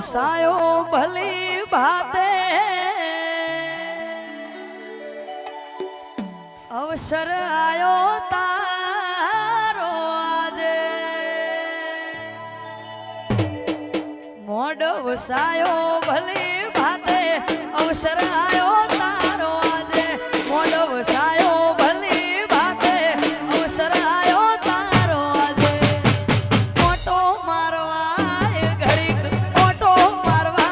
સાયો ભલી ભાતે અવસર આયો તારો આજે મોડ વસાયો ભલી ભાતે અવસર આયો તારો આજે મોડ વસાયો ભલી ભાતે અવસર આયો તારો આજે મોટો મારવા ઘડીક મોટો મારવા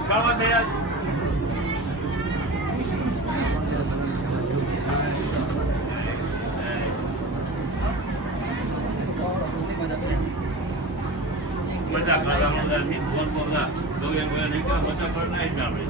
ઉઠાડવા થયા મજા ખાવા મજા થી ફોન મજા લોગે કોઈ નહીં કે મજા પર નહીં જામે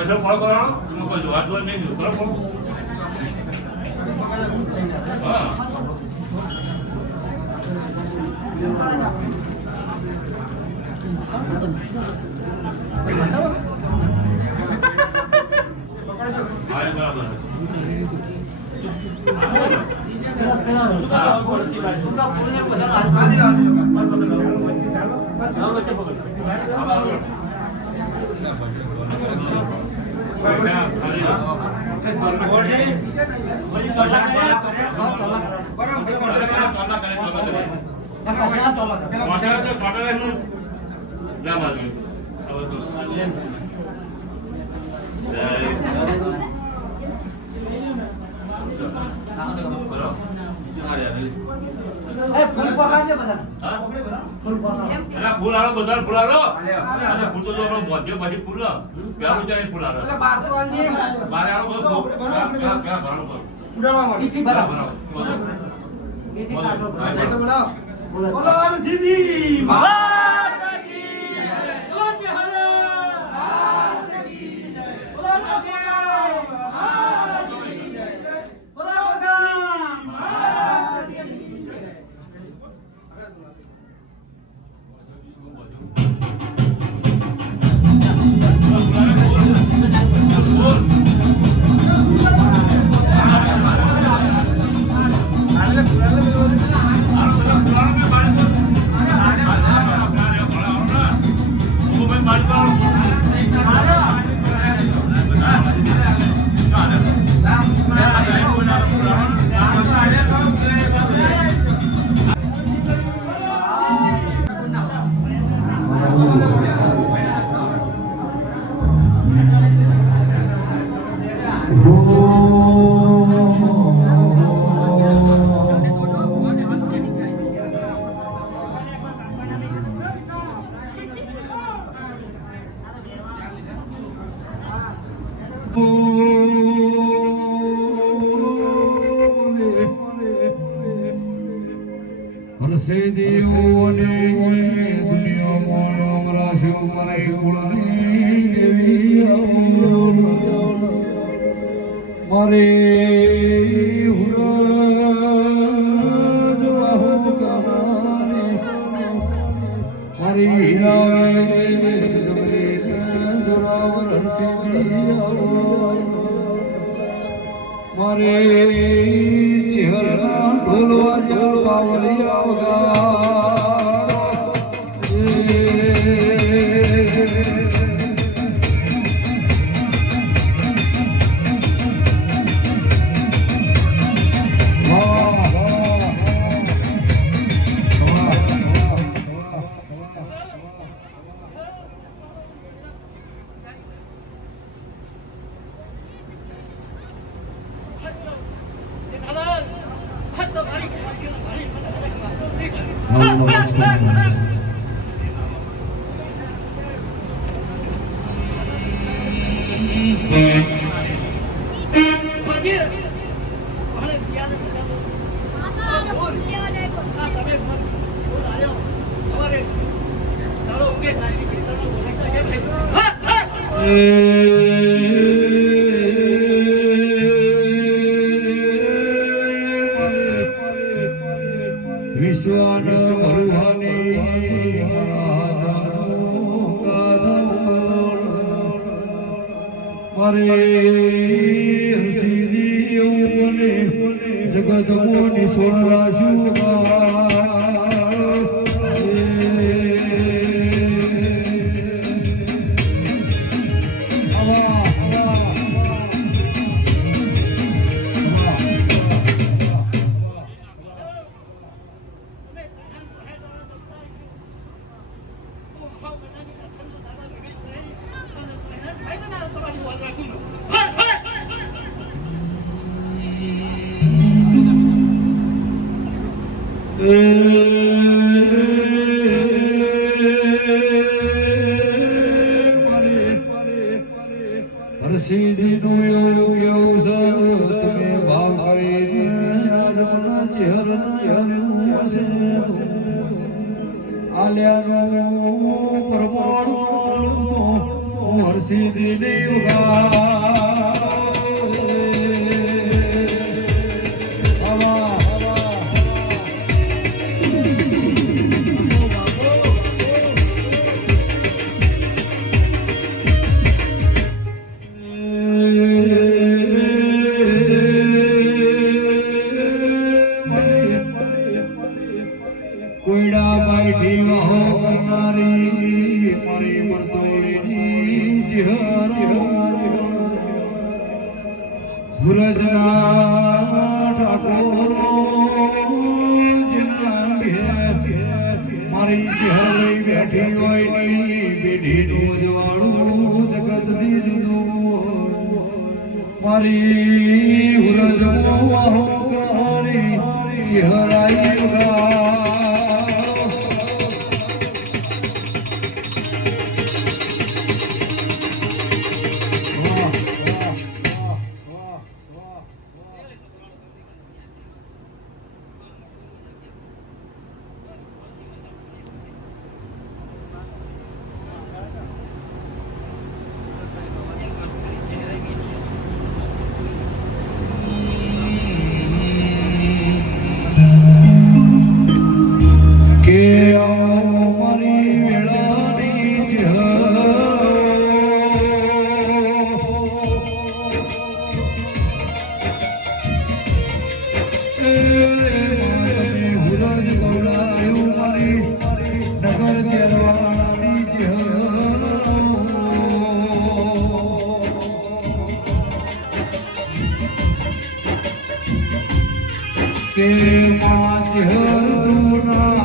पैसा फॉलो करो तुमको जो हाथ नहीं जो करो फॉलो हां आए बराबर तुमका बोलने को बता आओ बच्चे पकड़ એ ફૂલ પકડજે બધા. હા? ફૂલ પકડ. એલા ફૂલ આલો બધા ફૂલ આલો. અને ફૂલ તો આપણો મોઢે પછી ફૂલ લો. પ્યારું જાય ફૂલ આલો. બારે આલો બધું. ક્યાં ભરાવું કરું. ઈથી ક્યાં બધા. ભરાવું. ઈથી કાઢો. બોલો. બોલો સીધી માતા કી જય. બોલો બિહારા માતા કી જય. બોલો નોકિયા માતા કી જય. બોલો ઓસા માતા કી જય. હરસે દેવોને દુનિયામાં અમારા શિવ મને કુળની દેવી મારે હુરજ વાહજ કાને મારી હીરાવે જોરાવર હરસે દેવ મારે ચહેરા ઢોલવા જલ બાવળિયા વિશ્વાન ભરવાની મારે હરસિદ્ધિઓને જગત મોની સોળરા હરસિદ્ધિનો એવું કેવું છે તમે ભાવ કરીને આજના ચહેરા આલ્યાનું પરમાણુ હરસિદ્ધિને કોઈડા બાઈઠી વહો કરનારી મારી મરતોડીની જિહર હુરજના ઠાકોરો જેના મારી જિહર બેઠી હોય ની બેઢીનું અજવાળું જગત દીજનું મારી હુરજ વહો કરનારી જિહરાઈ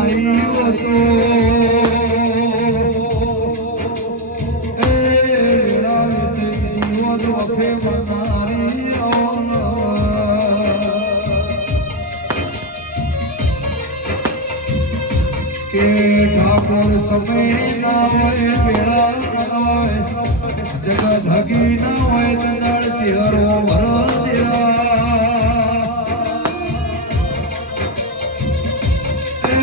આવ્યો તો એ રાતે જીવન વખે બનારી કે ઠાકોર સમય ના હોય વેળા ના હોય જગત હગી ના હોય તંગળ ચિહરો ભરતેરા એ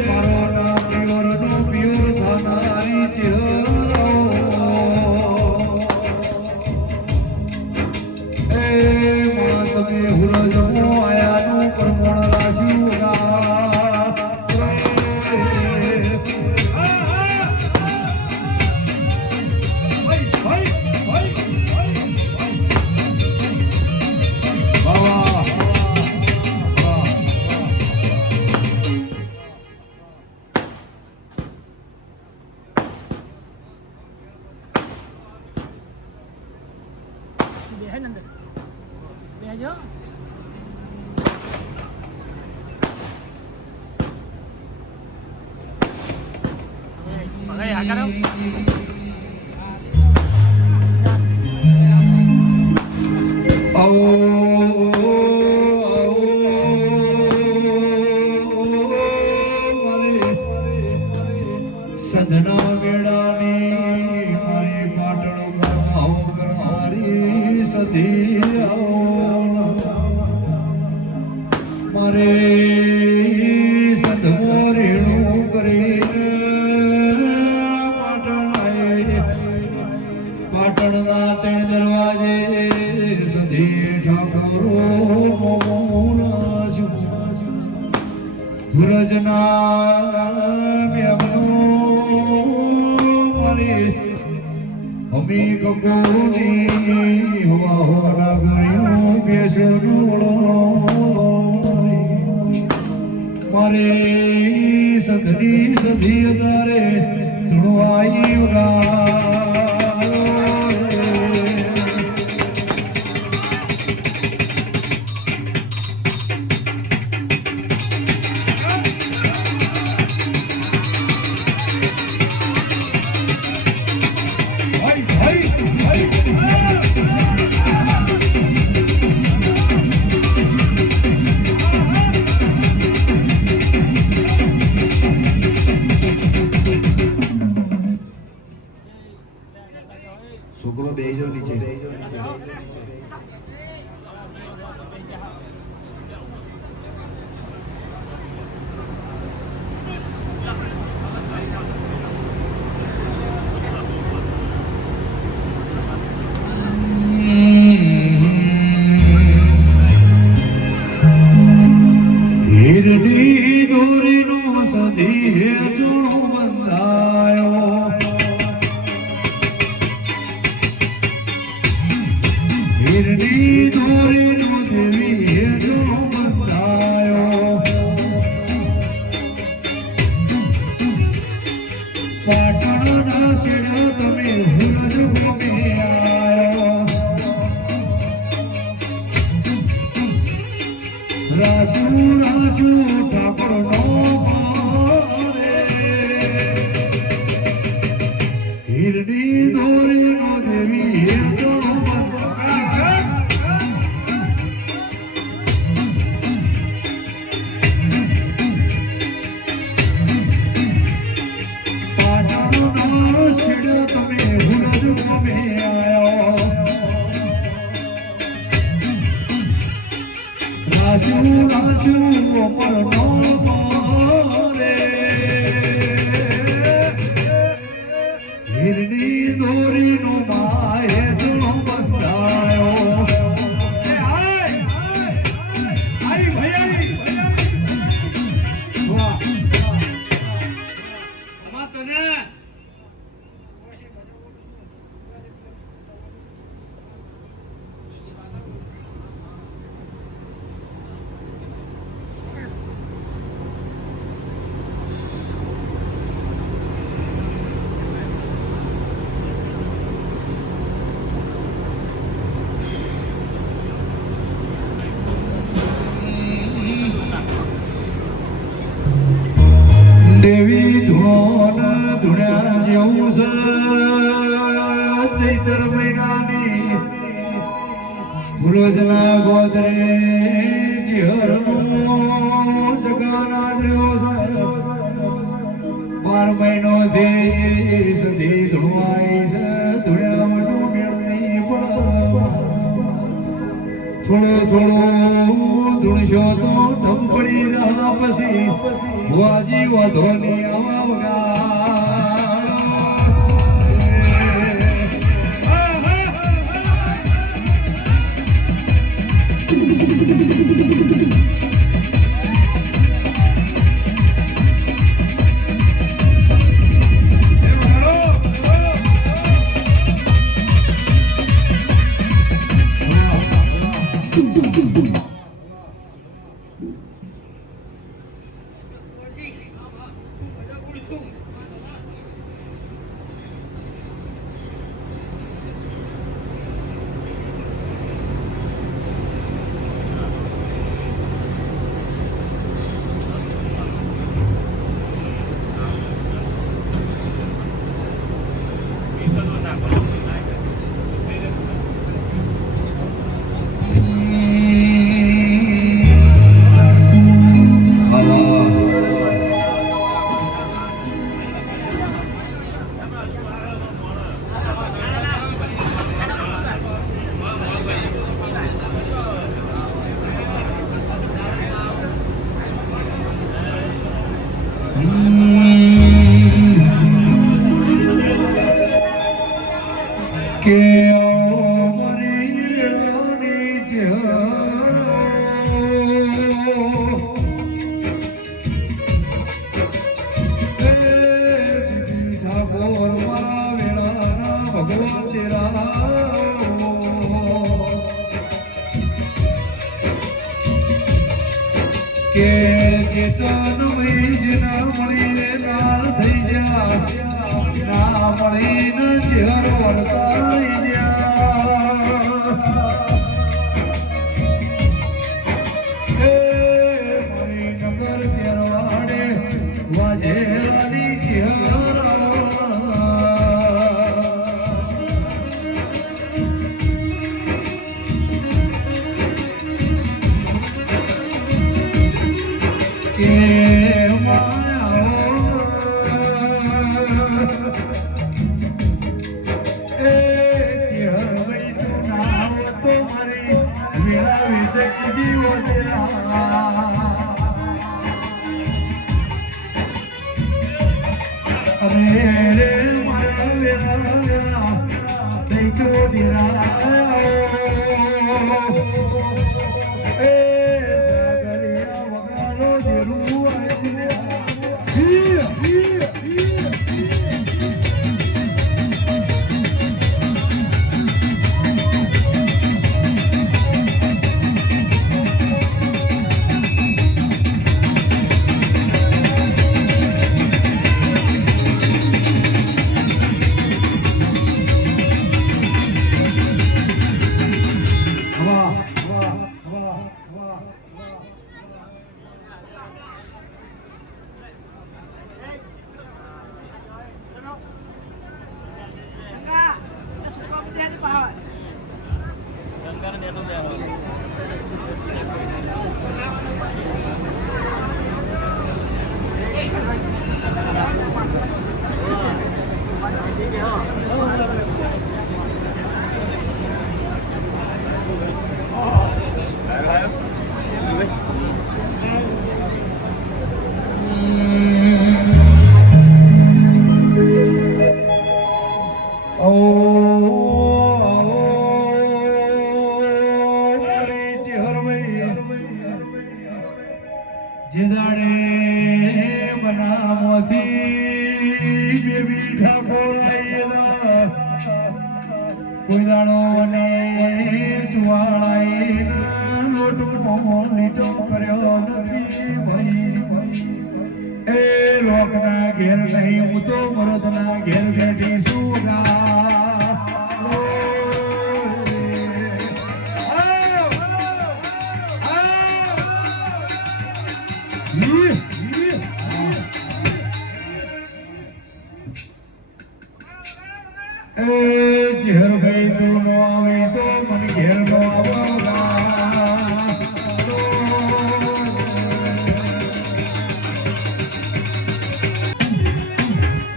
મારો નામ પ્યોર નો પ્યોર થનારી ચિહરો એ માં તમે હુરજ મો આયાનું પરમણ રાશિયું ગા સંધના વેળાની મારી પાટણ ભાવ કરનારી સધી મારે સંધમો રેણું કરીને પાટણના ત્રણ દરવાજે સધી ઠાકોરો હુરજના અમી કપૂરની હવા હોના ગયું બેસનું મારે સધની સધી તારે ધૂણવાઈ ઉગા છોકરો બેજો નીચે હિરડી દોરીનો સધી હેજો બંધાયો હિરડી દોરીનો દેવી હેજો બંધાયો પાટણના શેડા તમે હુરજ ગમે આવ્યો રાસુ રાસુ ઠાકોર નો મારે હિરડી દોરીનો દેવી હેજો હિરડી દોરીનો માહે જો બંધાયો આઈ ભાઈ વાહ તને ધોણા જેવું છે ચૈતર મહિનાની ફૂલોજના ગોદરે જીહરનો જગાના દ્ર્યો 12 મહિનો થી સધી ધોવાઈ છે ધોળ્યા મોટું મેળની થોડો થોડો ધૂણશો તો ઢમ પડી જા પછી ભુવાજી વધો ને આવા વગા કે મારી રાની જહાનો ઠાકોર મારા વેળાના ભગવાન તેરા કે ચેતન મૈજના મળીને નાલ થઈ જા ના મળીને ચહેરો વર્તાઈ નગર તેરવાડે વાજેલાની ચહેરા કે જે દાડે બનામોથી બેબી ઠાકોર કોઈ દાડો ને ચુવાળાઈ લોટો લીટો કર્યો નથી ભાઈ એ લોકના ઘેર નહીં હું તો મરદના ઘેર બેઠી સુગા એ ઝેર ભાઈ તું નો આવે તો મને ઘેર નો આવવા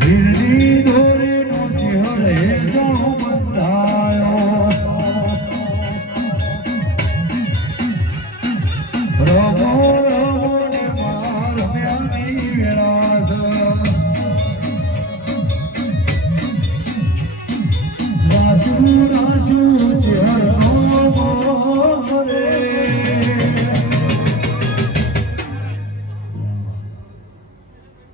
હિરડી દોરે નો ઝેર હે જો બંધાયો રમો રમો ને માર પ્યાની વેળાસ રાસુ ઝેરનો મોરે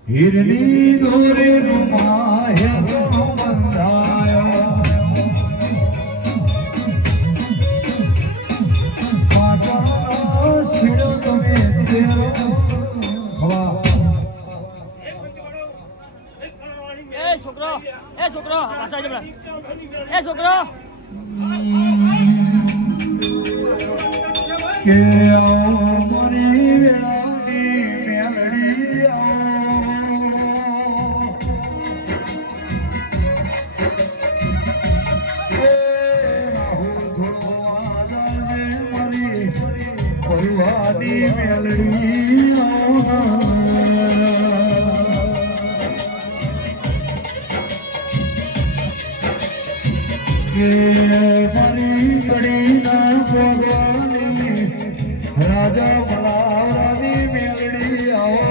હિરડી દોરે નો માહ્ય બંધાયો પાટણનો શિરો તમે તેરો ખવા એ છોકરો પાછા જમણા એ છોકરો કે આવો મારી વેળાની મેલડી આવો એ રાહુલ થોડો આજાજે મારી પરિવારની મેલડી આવો કે મારી કડીના ભગવાનની રાજા મલાવરાની મેલડી આવો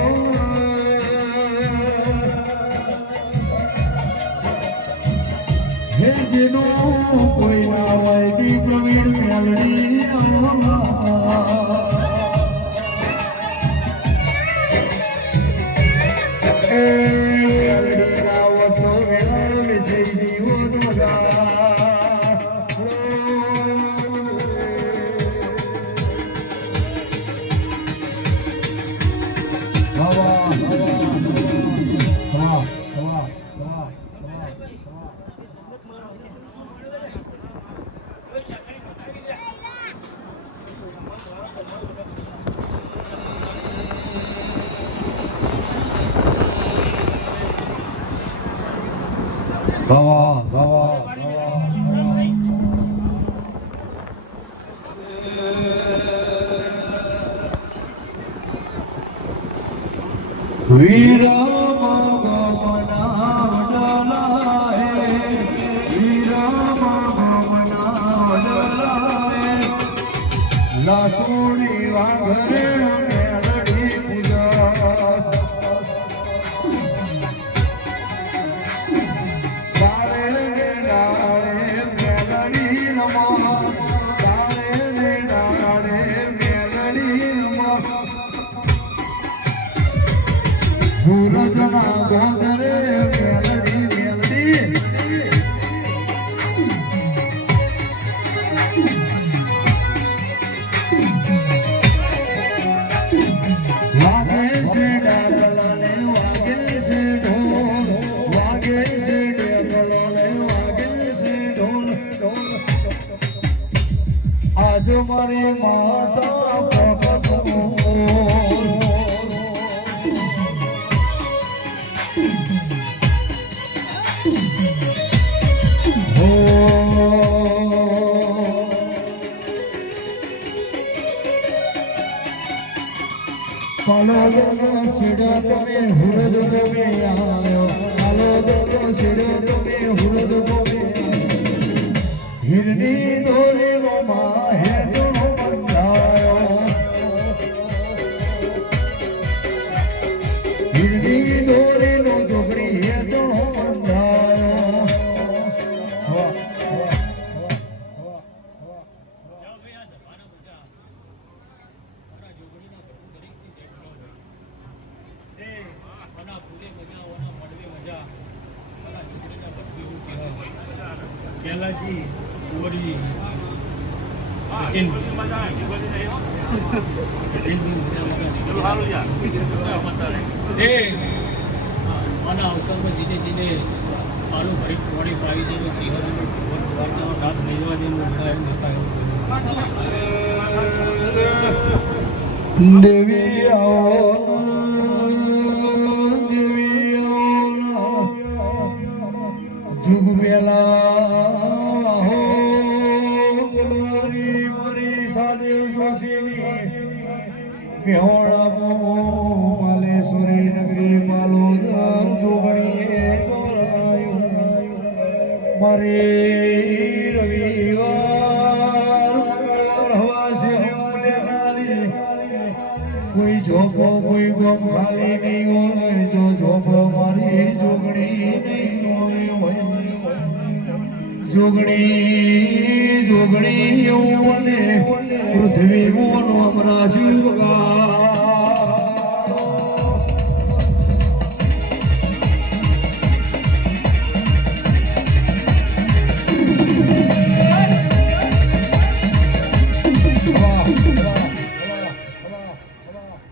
હે જેનો કોઈ ના હોય દી પ્રવીણ મેલડી આવો એ મેલડી રાવો તો વેળા વિજય જીવો દોગા લાસુડી વાઘરે મેલડી પૂજા તારે ડાળે મેલડી નમો તારે ડાળે મેલડી નમો ભૂરજના ગોદરે મેલડી મેલડી વાગે છે ડાકલાને વાગે છે ઢોલ વાગે છે ડાકલાને વાગે છે ઢોલ આજ મારી માતા પ્રગટ કાલો દોનો શીડો તમે હુરજ ગમે આવ્યો કાલો દોનો શીડો તમે હુરજ ગમે હિરની દોરે રોમા હે જોનો બંધાયો હિરની દોરે નો જોગડી હે જોનો બંધાયો કેલાજી કુંવરજી સચિન આના અવસરમાં ધીરે ધીરે મારું ભરી પોણી પાવી છે જીવનનું વાર્તાનો લાભ લેવા જેવું દેવી આવો જુગ વેલા મારે રવિવાર મંગળવાર હવાશે હમલે નાલી કોઈ જોપો કોઈ ગમ ખાલી નહીં હોય જો જોપો મારી જોગણી નહીં હોય જોગણી જોગણી એવું મને પૃથ્વી મોનો અમરાશી વગા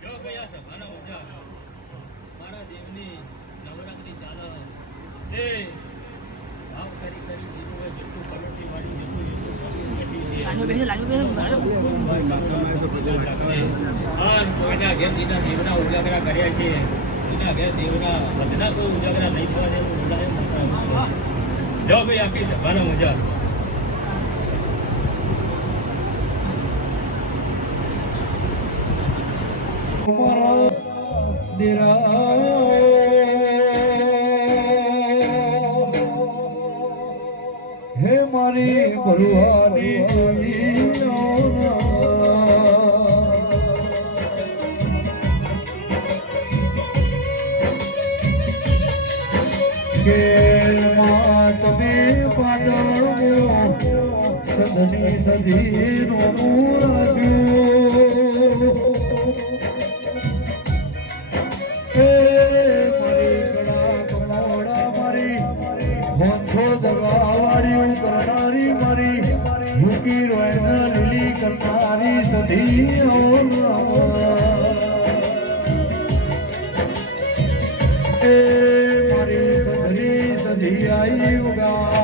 જો ભાઈ આ સભાના ઉજા મારા દેવની નવરાત્રી ચાલે એ ભાવ કરી દીધું હોય જેટલું કરોટી વાળી જેટલું કટી છે કોઈના ઘેર જીના દેવના ઉજાગરા કર્યા છે એના ઘેર દેવના વધના કોઈ ઉજાગરા નહીં થવા જેવું બોલાય જો ભાઈ આખી સભાના મજા હે મારી ભરવાની કે માત મે પાડો સદની સધી નો મૂળાશું દગાવાળી કરનારી મારી ભૂકી રોયના લીલી કરનારી સધી એ મારી સધરી સધી આઈ ઉગા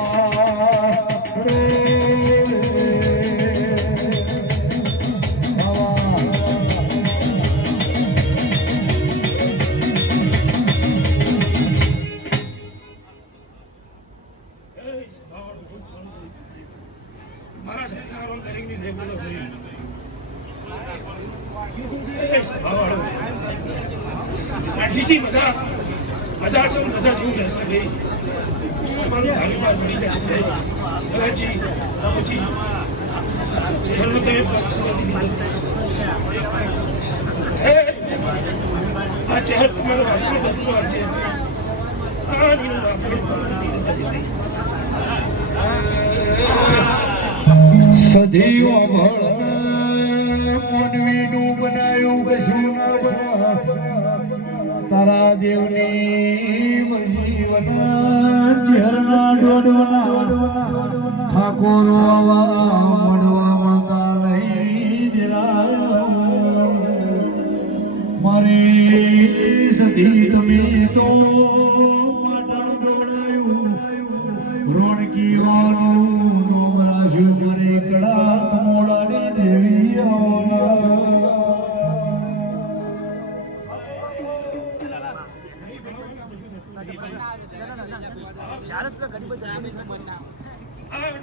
મારા સરકારો દરેકની જે બોલો ભાઈ આઠીથી બધા છે બધા જેવું રહેશે ભાઈ તમારું ભાગીદાર બની જશે કલાજી પછી શહેરનું તમે આ શહેર તમારો વાંચવું બધું વાંચે આ નીનું સધીઓ મોનવીનું બનાયું કશું ના બના તારા દેવની મરજી વના ચહેરના દોડવના ઠાકોરો આવા મળવા મળતા નહીં દેરાય મારી સધી તમે તો પાટણ દોડાયું રોણકી વાળું મારે કડા મોડાની દેવી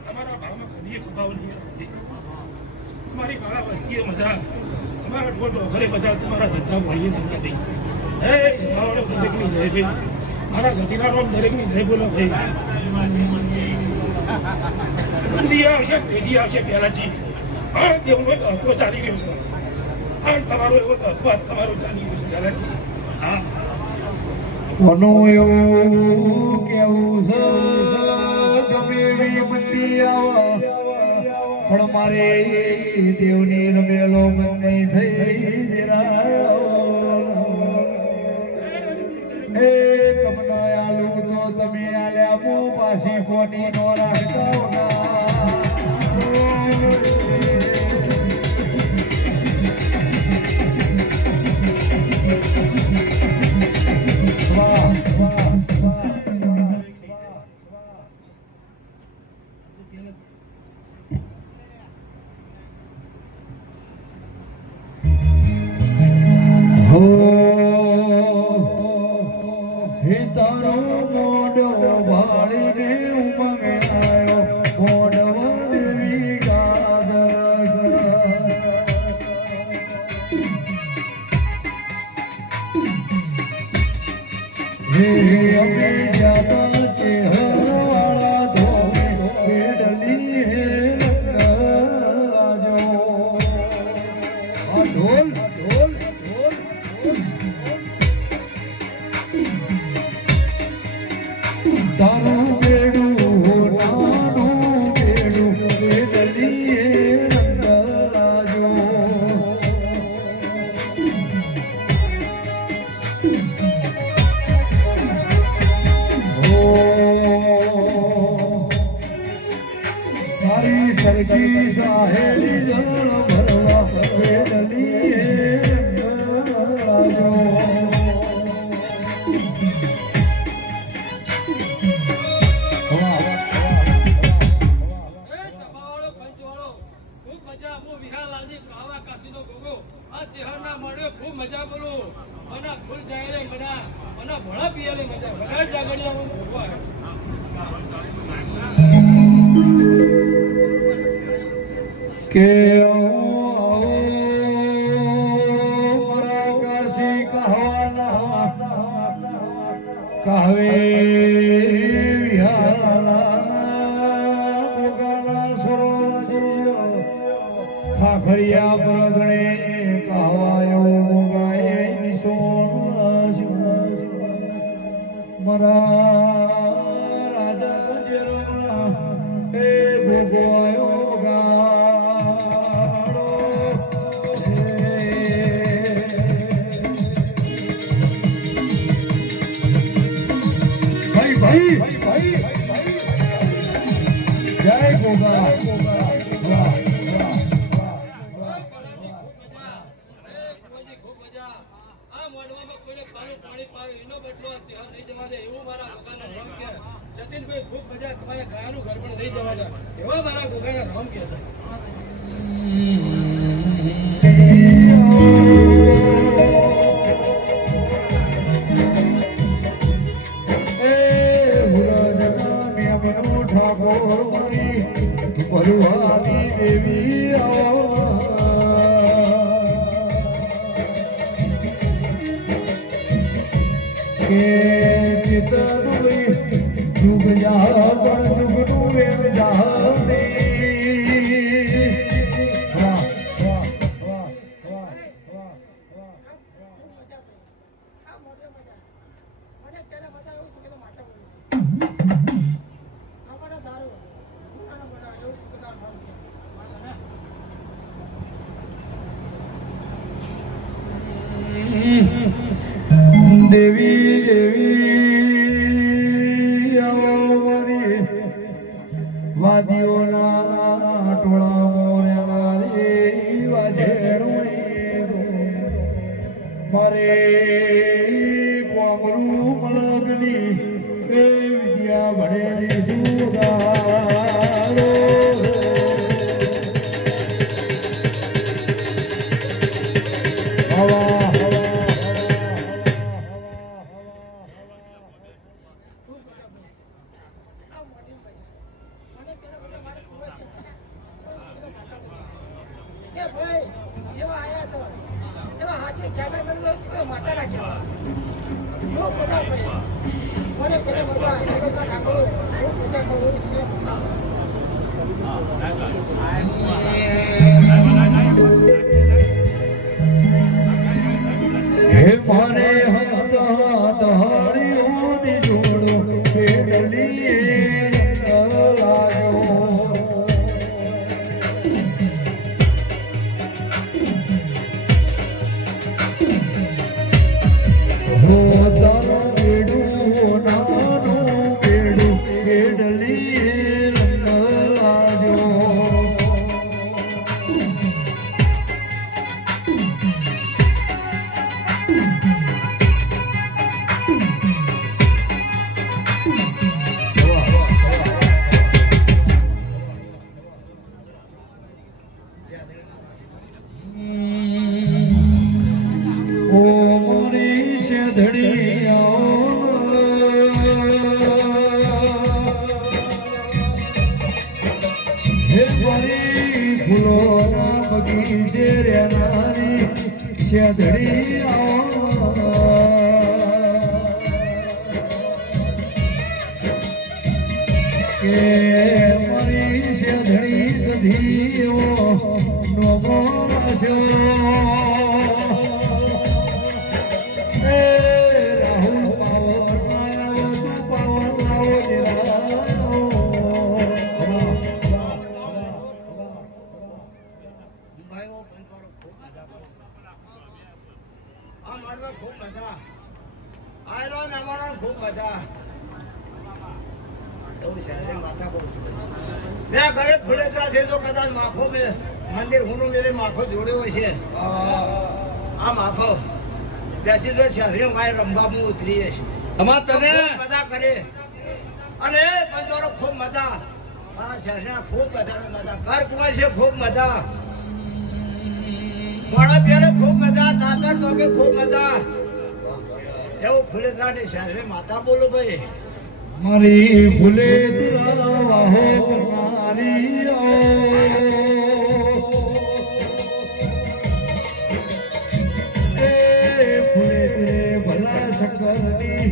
તમારા ભાવમાં કદી ખભાવ નહીં તમારી મારા વસ્તીએ મજા તમારા બોલો ઘરે બધા તમારા ધંધા મળીએ નથી હે દરેકની જય ભાઈ મારા સતીના દરેકની જય બોલો ભાઈ મંદી આવશે તેજી આવશે પહેલાથી હા દેવનો ધક્કો ચાલી રહ્યો છે હા તમારો એવો ધક્કો તમારો ચાલી રહ્યો છે પહેલાથી હા કોનું એવું કેવું છે ગમે એવી મંદી આવો પણ મારે દેવની રમેલો બંધ થઈ દેરાય એ તમને આલુ તો તમે આલ્યા મો પાછી ફોની નો રાખતા તારો મોડો ભાળીને ઉમંગે આવ્યો મોડવા દેવી ગાદરસ હે અમે જાતા ચહેરાવાળા ધોમે તારું બેડું નાનું બેડું એ દલીએ રંગરાજો મારી સરખી સાહેલી જળ ભરવા એ દલીએ રંગરાજો એ સભાવાળો પંચવાળો ખૂબ મજા હું વિહારલાલજી કાવા કાશીનો ગોગો આ ચેહરના મળ્યો ખૂબ મજા બોલું મને ફૂલ જાય રે મને ભણા પિયાલે મજા બધા જાગડિયા હું ભોગવા કે મારા કાશી કહાવાના કહવે વિહારના ગોગાના સરોજીઓ ખાખરિયા પ્રગણે કહાવાયો ગોગાએ નિશોણ મારા રાજા જેરમાં એ ગોગો આયો ગાડો ભાઈ જય ગોગા સચિનભાઈ ખૂબ મજા તમારે ગાયનું ઘર પણ નહીં જવા દે એવા મારા ગોગાના નામ કે છે ભરુહાની દેવી કે ચિતનભાઈ જુગ જા પણ જુગનું વેણ જાને દેવી દેવી આવો મારી વાદીઓના ટોળા મોરેલા રે વાજેણું મારે કોમરું મલગની એ વિદ્યા ભણેલી સુગારો હવા હે મારે હતા તહાડીઓની જોડો હે ડલીએ લાજો હો તારા બેડું નાનું બેડું હે ડલીએ લાજો ઓ મોરી હે મારી ફૂલોના બગીચે રેનારી શેધડી કે મારી શેધડી સધીઓ નો મોરજો રાહુલ પાવન મજા એવું છે માતા કહું છું મેં ઘરે ફૂલેચા છે તો કદાચ માફો મેં મંદિર હુનું મેરે માફો જોડ્યો છે આ માફો બેસી તો શહેરી માય રંભામાં ઉતરીએ છે તમાર તને મજા કરે અને પંજોરો ખૂબ મજા મારા શહેરના ખૂબ મજા ઘર કુમાર છે ખૂબ મજા મોડા પેલે ખૂબ મજા તાતર ચોકે ખૂબ મજા એવું ફૂલેચા શહેરી માતા બોલો ભાઈ મારી ફૂલે વાહો કરનારી ફૂલે રે ભલા શંકરની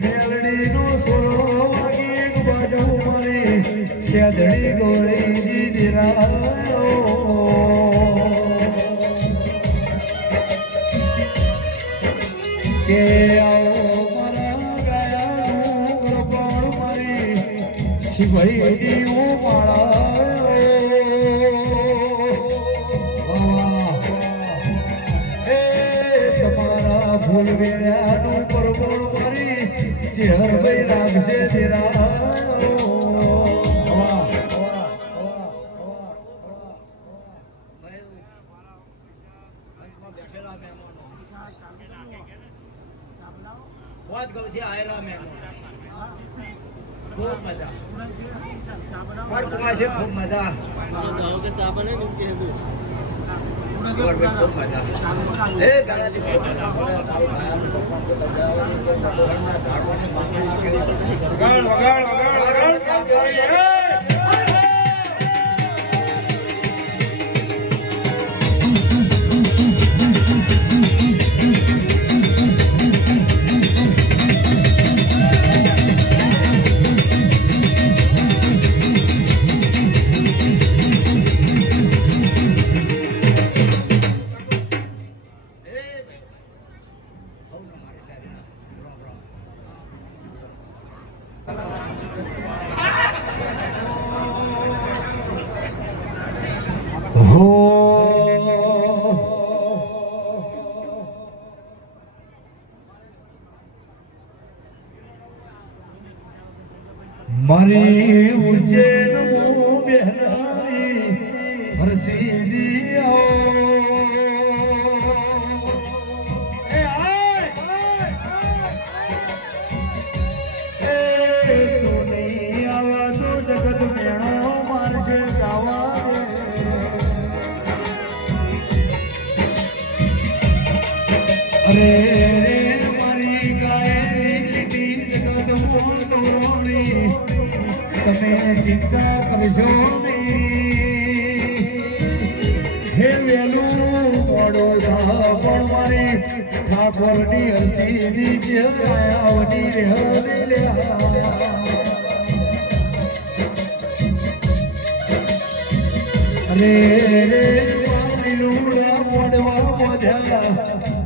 મેલડી નો સોરો વાગી બાજુ મારી સેદડી ગોળીજી દિરાયો કે ભાઈ તમારા ફૂલ વેરાનું પરગોળ મારી ચેહર ભાઈ રાખશે તેરા આયેલા મહેમાનો ખૂબ મજા માર કુમાર છે ખૂબ મજા ખૂબ મજા એ ગાડાથી ખૂબ મજા મારી ઉજ્જૈન બેહનારી હરસી જગત મેણો મારશે ગાવા અરે મારી ગાયની જગત મોની તમે ચિંતા કરશો હે વેલું મોડો પણ મારી ઠાકોરની હરસીની જે માયાવની રેહને લ્યા અરે રે લીલુડા મોડવા મોઢા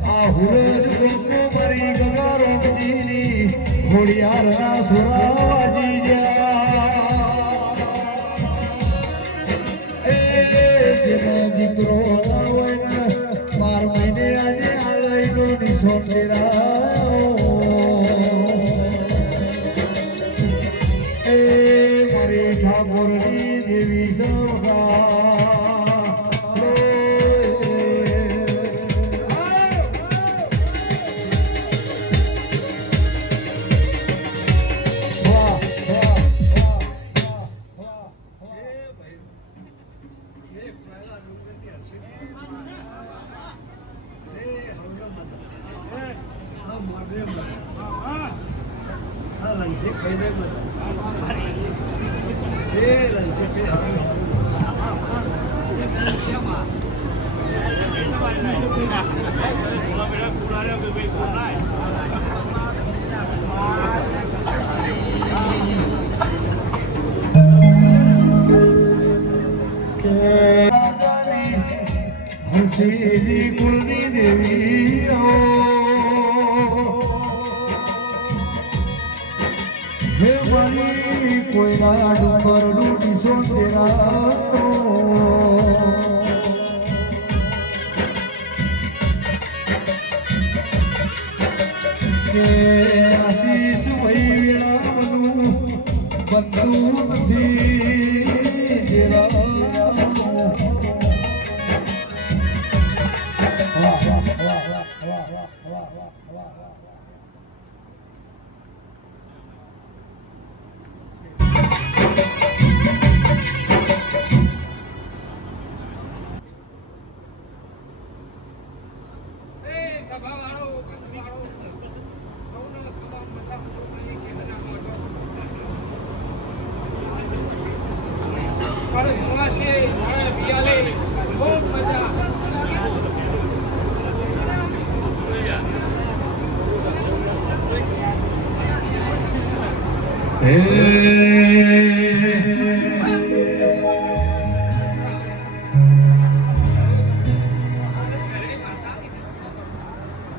આ હુરજ ગોકો મારી ગંગારોજીની ઘોડિયારના સુરાવાજી દીકરો હોય ને 12 મહિને આજે આલયનો નિશો એ મારી ઠાકોરની દેવી સૌગા હરસીની કુળની દેવી હે મારી કોઈના ડુંગરનું નિશો તેરા કે આશીષ બનતું નથી જેરા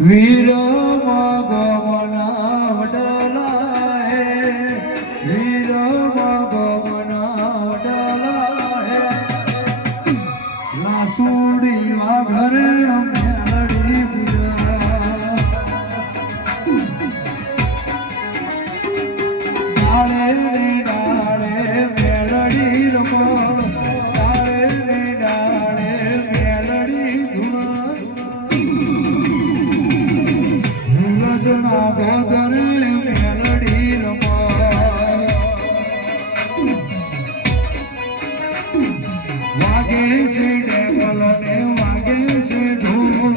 વીર મગમના વડલા હે વીર મગમના વડલા હે લાસુડી વાઘર મેલડી ડાળે ડાળે મેલડી રમો ડાળે ડાળે મેલડી ધૂણ ના ગોદર મેલડી વાગે છે ડેકલો ને વાગે છે ધૂમ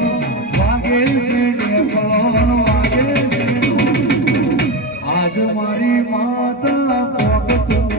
વાગે છે ડેકલો વાગે છે આજ મારી માતા ભગતું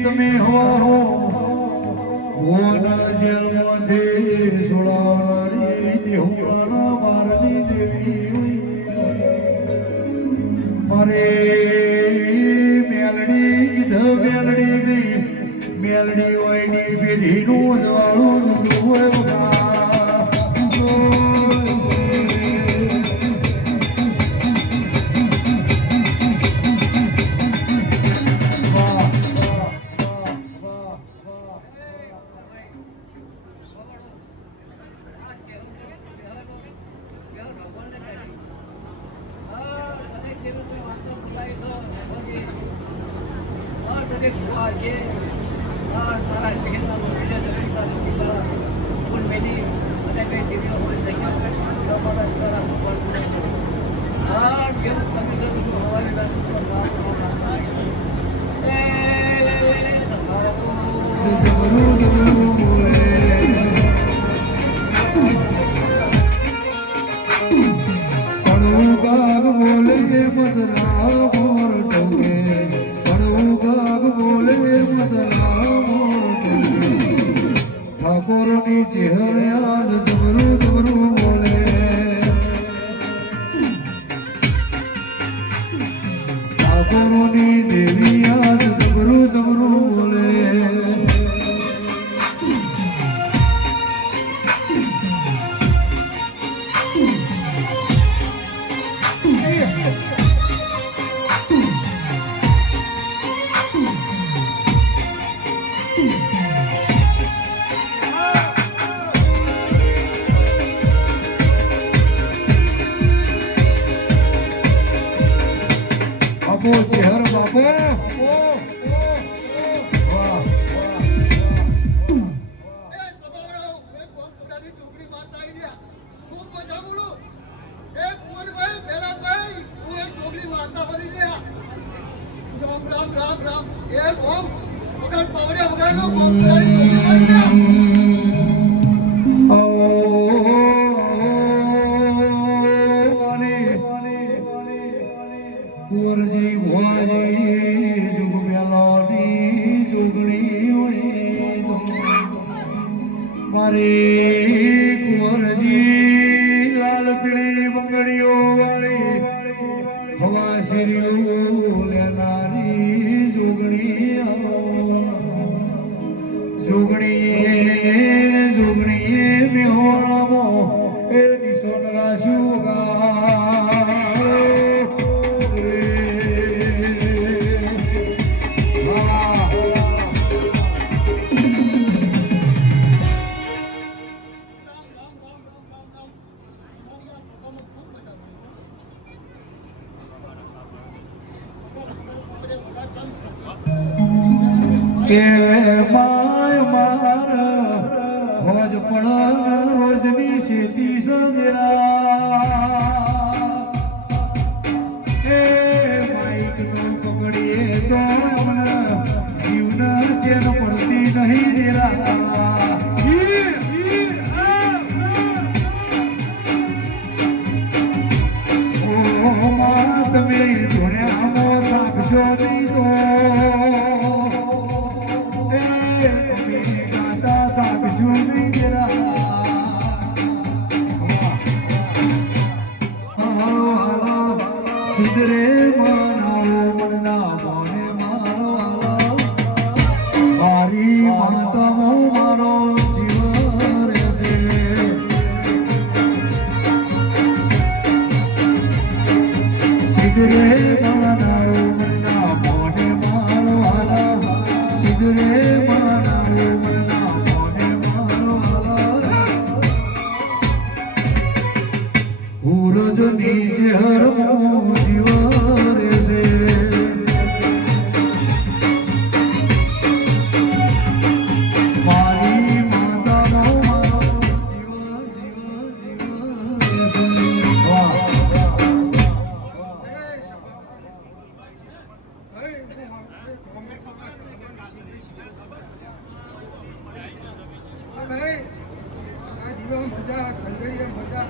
તમે હો જેલમાંથી છોડાવનારી દેહુરાના મારની દેવી મારે મેલડી કીધું મેલડી નહીં મેલડી હોય ની પેઢીનું જવાળું હોય બગા બધે ભૂવા છે તારા ઘેરના મોટા દરેકના લોકોના ફૂલ મેલી અને કઈ દેવીઓ હોય જગ્યા તમારા તારા ભગવાન હા કેમ તમે બધું હવાલે રાખો ઠાકોરની ચહેરે આજ જબરું જબરું બોલે ઠાકોરની દેવી આજ જબરું જબરું બોલે બાપુ ચહેર બાપુ કુંવરજી ભુવાજી જુગ મેલોની જોગણી હોય મારી કુંવરજી લાલ પીળી બંગડીઓ વાળી હવા શેરીઓ લેનારી જોગણી જોગણી મેહોણામો એ નિશોન રાશુગા કે માય માર હોજ પણ રોજની શેતી સંજરા એ માઈક નું પકડીએ તો જીવના ચેન પડતી નહીં દેરા તમે જોડ્યા મો રાખશો નહીં તો સુધરે માનવો મનના મોને મારો મારી માતામો મારો જીવ રહેશે સુધરે માનવો મનના મોને મારો સુધરે માનવો મનના મોને મારો સૂરજ નીચે હરમો જીવ રહેશે મારી માતાનો મારો જીવ રહેશે વાહ મજા સંગડીએ મજા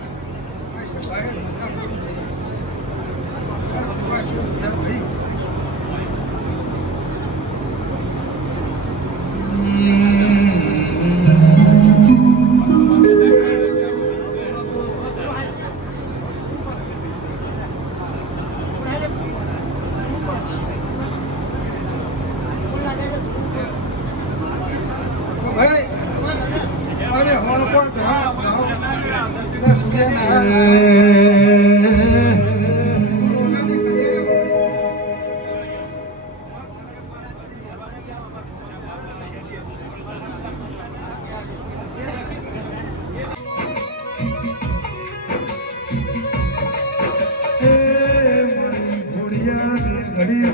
ઘડી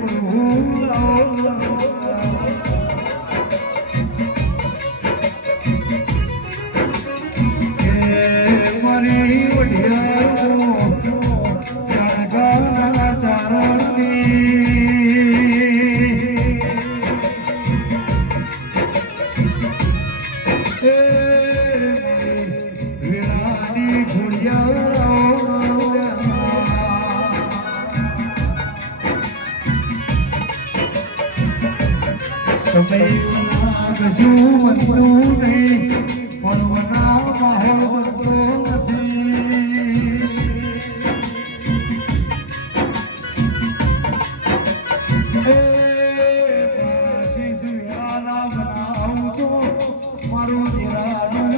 સમયના કશું બનતું નહીં પડવાના માહોલ બનતો નથી આશીષ વેળાના બનાવતો મારું જીરાનું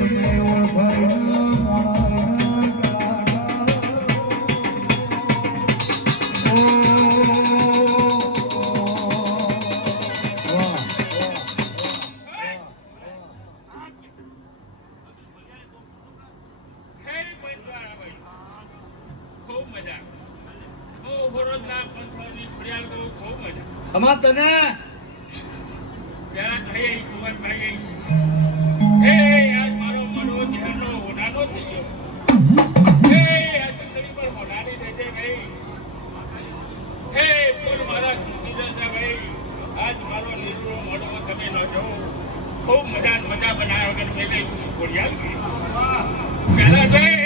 સમય ઓળખાય ખૂબ મજા બહુ વરોદના પંથની ફરિયાદ બહુ ખૂબ મજા અમાર તને ત્યાં થઈ કુંવરભાઈ એ આજ મારો મનો ધ્યાનનો હોનાનો થઈ ગયો એ આ ચંદડી પર હોનાની દેજે ભાઈ હે બોલ મારા સુધીરજા ભાઈ આજ મારો નીરો મોડો તમે ન જો ખૂબ મજા બનાવ્યો કે મેં કઈ ફરિયાદ કરી પહેલા ભાઈ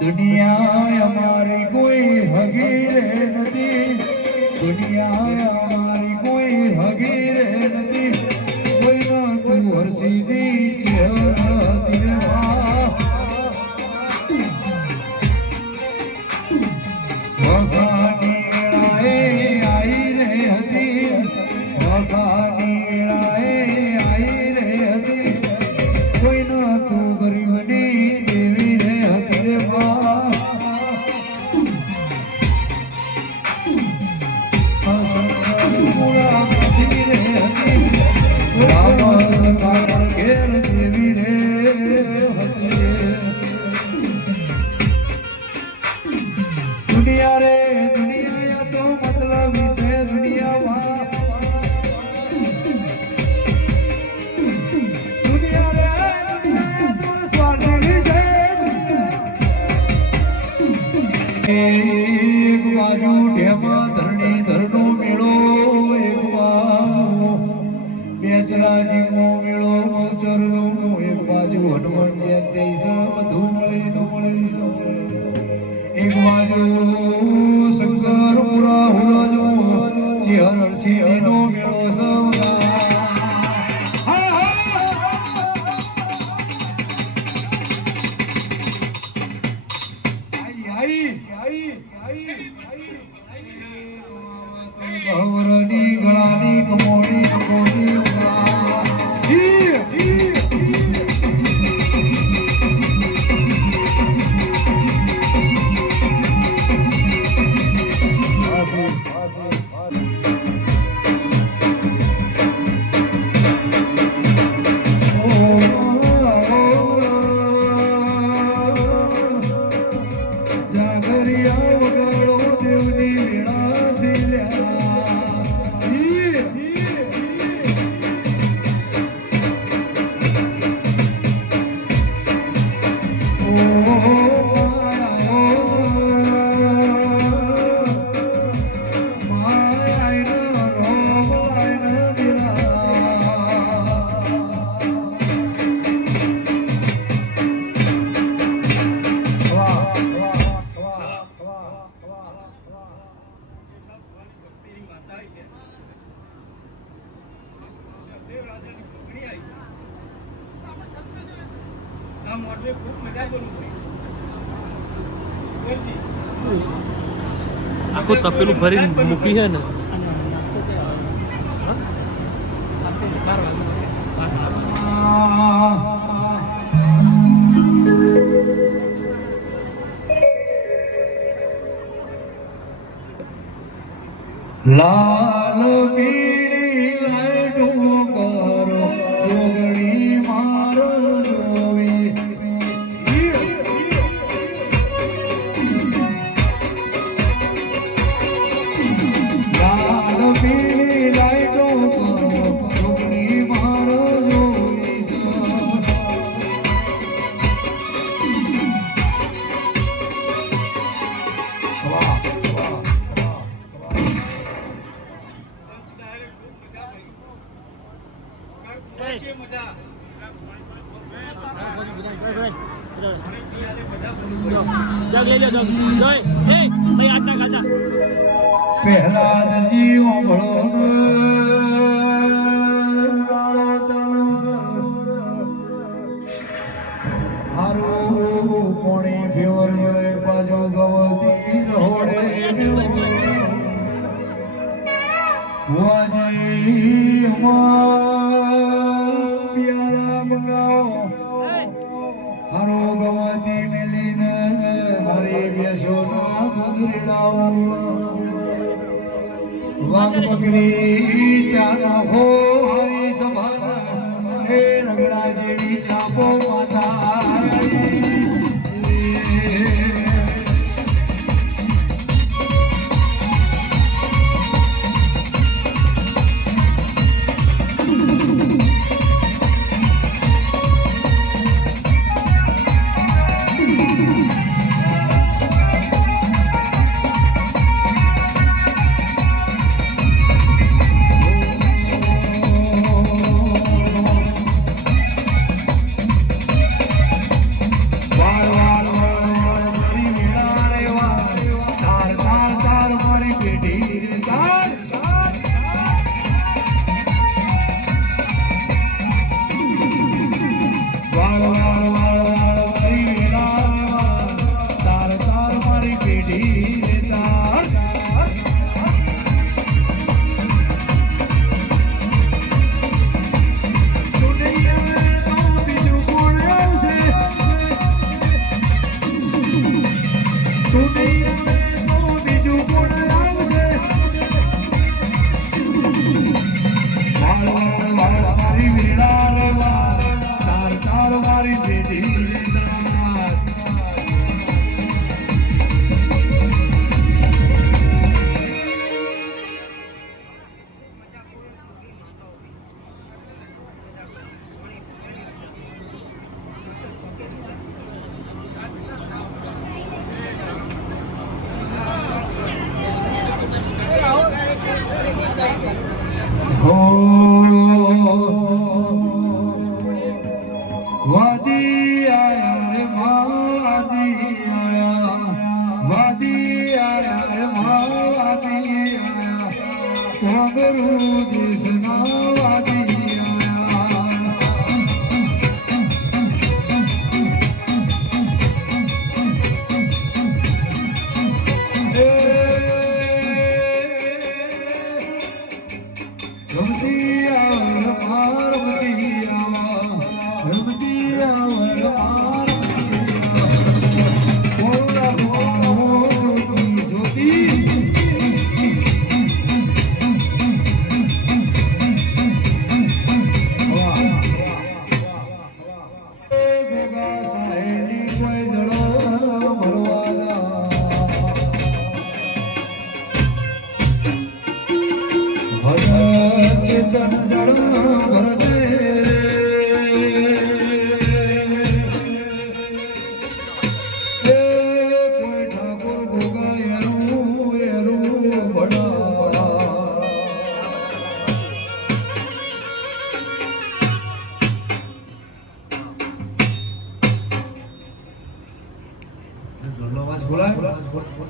દુનિયા અમારી કોઈ હગી રે નથી દુનિયા અમારી કોઈ હગી રે નથી કોઈનો તું હરસીદી ચહેરા દિલમાં વખાની વેળાએ આઈ રે હતી વખાની વેળાએ આઈ રે હતી કોઈનો તું ગરીબની દેવી રે હતી રે માં પૂરા હતી રે હતી રામ ઘેર દેવી રે હતી દુનિયા રે દુનિયા તો મતલબ છે દુનિયામાં દુનિયા રે દુનિયા તો સ્વાર્થી છે એક બાજુ ઢેમાં ધરણી ધરનો મેળો એક બાજુ બેચરાજીનો મેળો મૌચરનો એક બાજુ હનુમાન જયંતિ છે બધું મળી છે એક બાજુ શંકર પુરા હુરાજો જે હરસિંહનો મેળો સવગા ગૌરની ગળાની કમોણી કમોણી જાગરિયા વગાડો દેવની વેળા દિલ્યા આખું તપેલું ભરીને મૂકી છે ને લાલ પીળી લાઈટો કરો જોગણી મારો જોવી લાલ પીળી લાઈટો કરો જોગણી મારો જોવી ભાઈ આટલા ગાજા પહેલા દજી ઓમળો ગાળો ચાલુ હારું કોણી ફેવર જોઈ બાજુ ગવતી રહોડે વાજી અમાર પ્યારા મંગાવો હારો ગવતી મેલીને મારી બેસોના મધુરીડાઓ વાગ બકરી ચાના હો હરી સભાના હે રગડા જેવી ચાપો માતા વાદી આયા રે વાદી આયા વાદી આયા રે વાદી આયા કોગરુ દેશના વાદી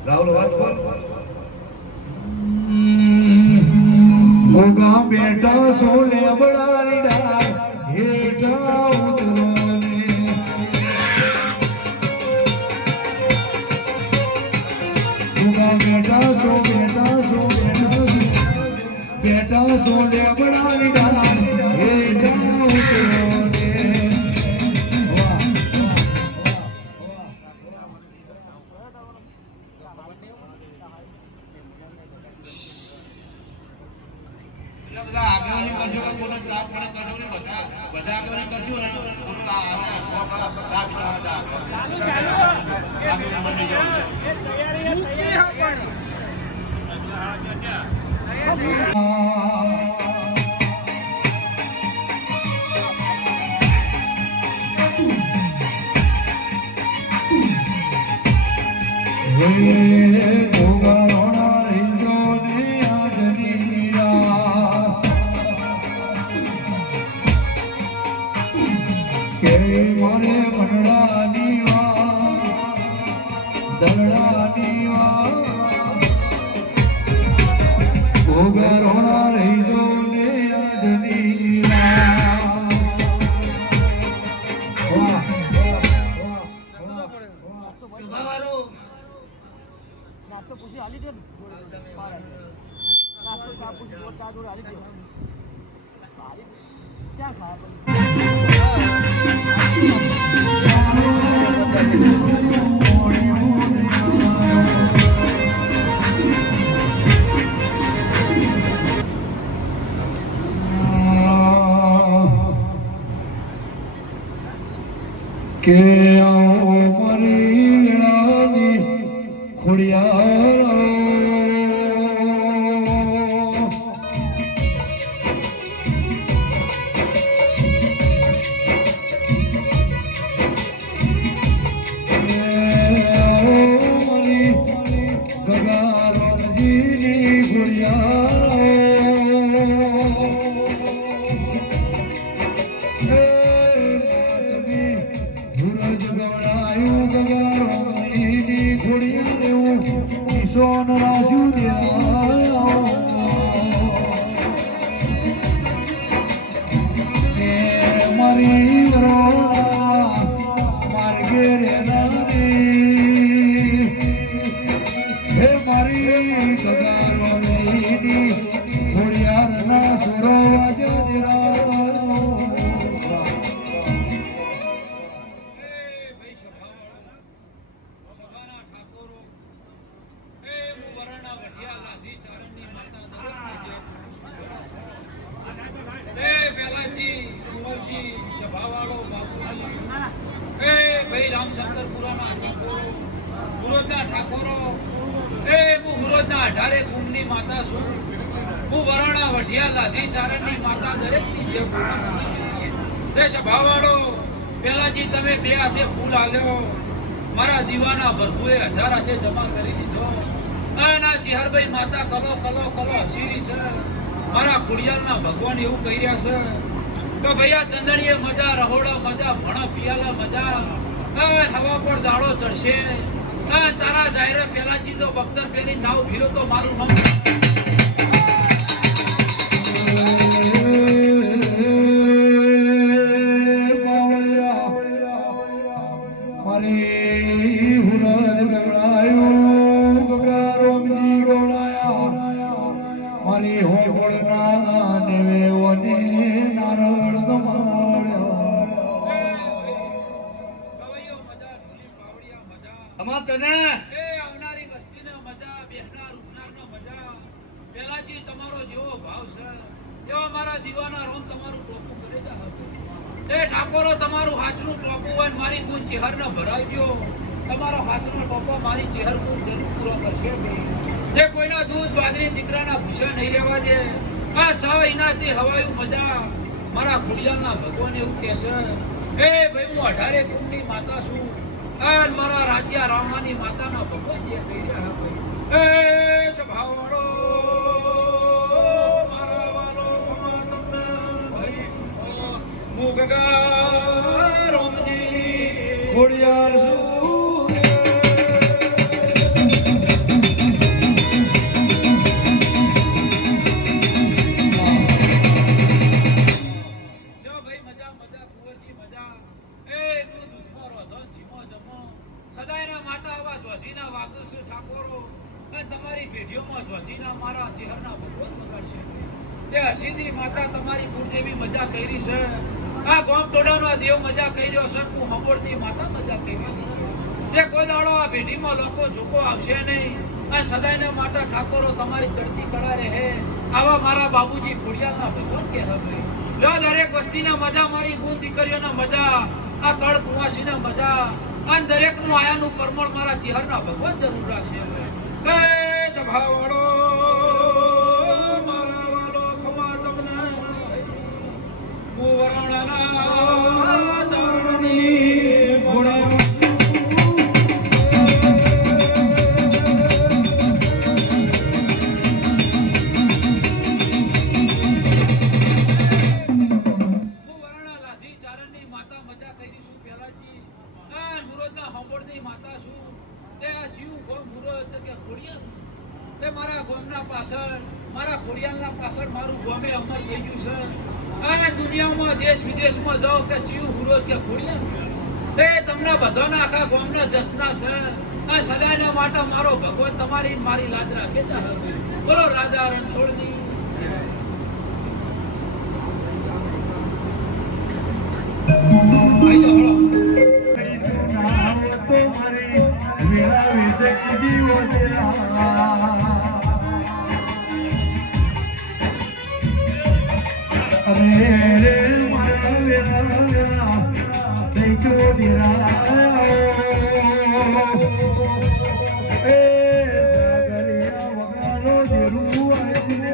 રાહુલ અવાજ બોલ ગોગા બેટા સોલે બડાની ડાળ હેઠા ઉતરો ને ગોગા બેટા સો બેટા સો બેટા સોલે બડાની ડાળ હેઠા ઉતરો ને બધા આગળની કરજો કોનો ત્રાપ પડે કરજો ને બધા આગળની કરજો ને મોરે મંડળાની વા દલડાની નાસ્તો પૂછી હાલી દે ને નાસ્તો ચા પૂછી ચા જોડે હાલી દે હાલી દે ક્યાં ખાવા કે આવો મારી વેળાની ખોડિયાર સોન રાજુ મારી માર્ગે રે હે મારી ગગાની ઘોડિયારના સુરજ પેલાજી તમે બે હાથે ફૂલ આલ્યો મારા દીવાના ભરભુએ 1000 હાથે જમા કરી દીધો અને ચિહરભાઈ માતા કલો કલો કલો હસીરી છે મારા ખુડિયાલના ભગવાન એવું કહી રહ્યા છે તો ભૈયા ચંદડીએ મજા રહોડા મજા ભણા પિયાલા મજા હવા પર દાડો ચડશે તારા જાહેર પેલાજી તો બખ્તર પેલી નાવ ભીરો તો મારું નામ તમારું હાથનું ટોપું હોય મારી કોઈ ચહેર ન ભરાઈ ગયો તમારો હાથનો ટોપો મારી ચહેર કોઈ જરૂર પૂરો કરશે જે કોઈના દૂધ બાજરી દીકરાના ભૂષા નહીં રહેવા દે આ સા એનાથી હવાયું મજા મારા ખુડિયાલના ભગવાન એવું કહે છે એ ભાઈ હું 18 કુંડની માતા છું અને મારા રાજ્યા રામાની માતાના ભગવાન જે કહી રહ્યા ભાઈ એ સ્વભાવવાળો મારા વાલો ખમા તમને ભાઈ મુગગા ખોડિયાર તમારી પેઢીઓમાં જ્યોતિના મારા ચહેરના ભગવાન બગાડશે તે હસીદી માતા તમારી કુળદેવી મજા કરી છે આ ગોમ તોડાનો દેવ મજા કરી રહ્યો છે હું હંબોળની માતા મજા કરી તે કોઈ દાડો આ પેઢીમાં લોકો ઝૂકો આવશે નહીં આ સદાયને માતા ઠાકોરો તમારી ચડતી કળા રહે આવા મારા બાબુજી ખોડિયાલના ભગવાન કે હવે જો દરેક વસ્તીના મજા મારી ગુણ દીકરીઓના મજા આ કળ કુવાસીના મજા અને દરેકનું આયાનું પરમળ મારા ચહેરના ભગવાન જરૂર રાખશે હવે સ્વભાવવાળો મારા વાલો ખમા તમને હું વરણાના ચરણની ઘોડા દુનિયામાં દેશ વિદેશમાં જાઓ કે જીવ હુરો કે ખોડિયા તે તમને બધાના આખા ગામના જસના છે આ સદાયના માટે મારો ભગવાન તમારી મારી લાજ રાખે છે. બોલો રાજા રણછોડજી. આઈ જાઓ, હળો. તો મારી વેળા વેચાઈ જીવો અરે રે મારા વેળા વેળા દૈતો દેરા એ ગરિયા વગાડો દેરું આવીને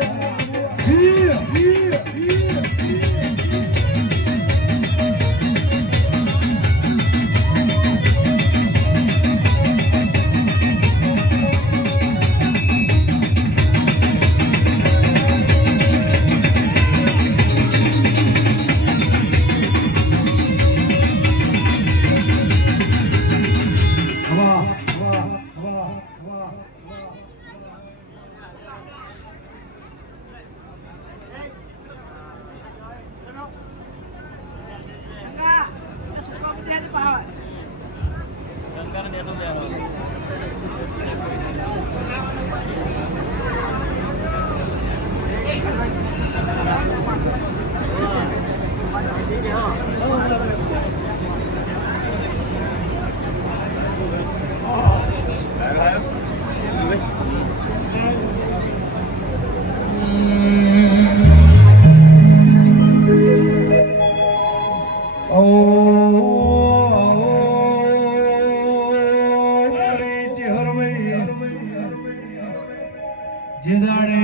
જેદાડે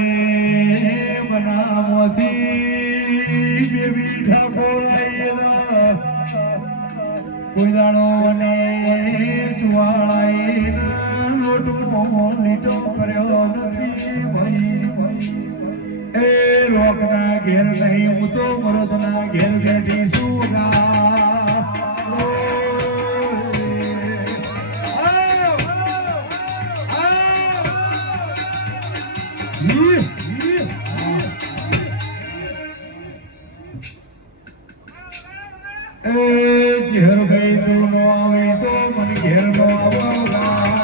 બનામોથી બેબી ઠાકોર કોઈ દાડો ને ચુવાળાએ લોટો લીટો કર્યો નથી ભાઈ. એ લોકના ઘેર નહીં હું તો મરદના ઘેર બેઠી સુગા ઝેર ભાઈ તું નો આવે તો મને ઘેર નો આવવા